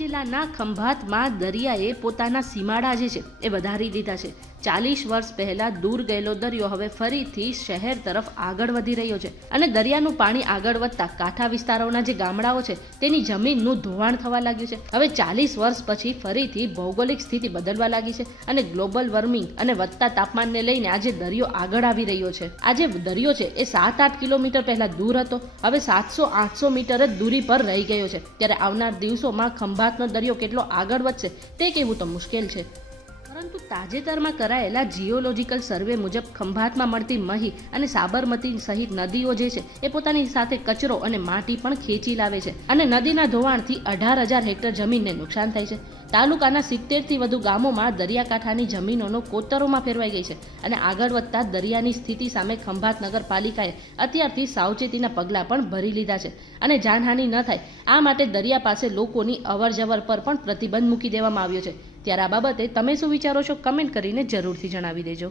જિલ્લાના ખંભાતમાં દરિયાએ પોતાના સીમાડા જે છે એ વધારી દીધા છે। 40 વર્ષ પહેલા દૂર ગયેલો દરિયો હવે ફરીથી શહેર તરફ આગળ વધી રહ્યો છે અને દરિયાનું પાણી આગળ વધતા કાંઠા વિસ્તારોના જે ગામડાઓ છે તેની જમીનનું ધોવાણ થવા લાગ્યું છે। હવે 40 વર્ષ પછી ફરીથી ભૌગોલિક સ્થિતિ બદલવા લાગી છે અને ગ્લોબલ વોર્મિંગ અને વધતા તાપમાનને લઈને આજે દરિયો આગળ આવી રહ્યો છે। આજે દરિયો છે એ 7-8 કિલોમીટર પહેલા દૂર હતો, હવે 700-800 મીટર જ દૂરી પર રહી ગયો છે। ત્યારે આવનાર દિવસોમાં ખંભાતનો દરિયો કેટલો આગળ વધશે તે કહેવું તો મુશ્કેલ છે, પરંતુ તાજેતરમાં કરાયેલા જીઓલોજીકલ સર્વે મુજબ ખંભાતમાં મળતી મહી અને સાબરમતી સહિત નદીઓ જે છે એ પોતાની સાથે કચરો અને માટી પણ ખેંચી લાવે છે અને નદીના ધોવાણથી 18,000 હેક્ટર જમીનને નુકસાન થાય છે। તાલુકાના 70થી વધુ ગામોમાં દરિયાકાંઠાની જમીનોનો કોતરોમાં ફેરવાઈ ગઈ છે અને આગળ વધતા દરિયાની સ્થિતિ સામે ખંભાત નગરપાલિકાએ અત્યારથી સાવચેતીના પગલાં પણ ભરી લીધા છે અને જાનહાનિ ન થાય આ માટે દરિયા પાસે લોકોની અવરજવર પર પણ પ્રતિબંધ મૂકી દેવામાં આવ્યો છે। ત્યારે આ બાબતે તમે શું વિચારો છો, કમેન્ટ કરીને જરૂરથી જણાવી દેજો।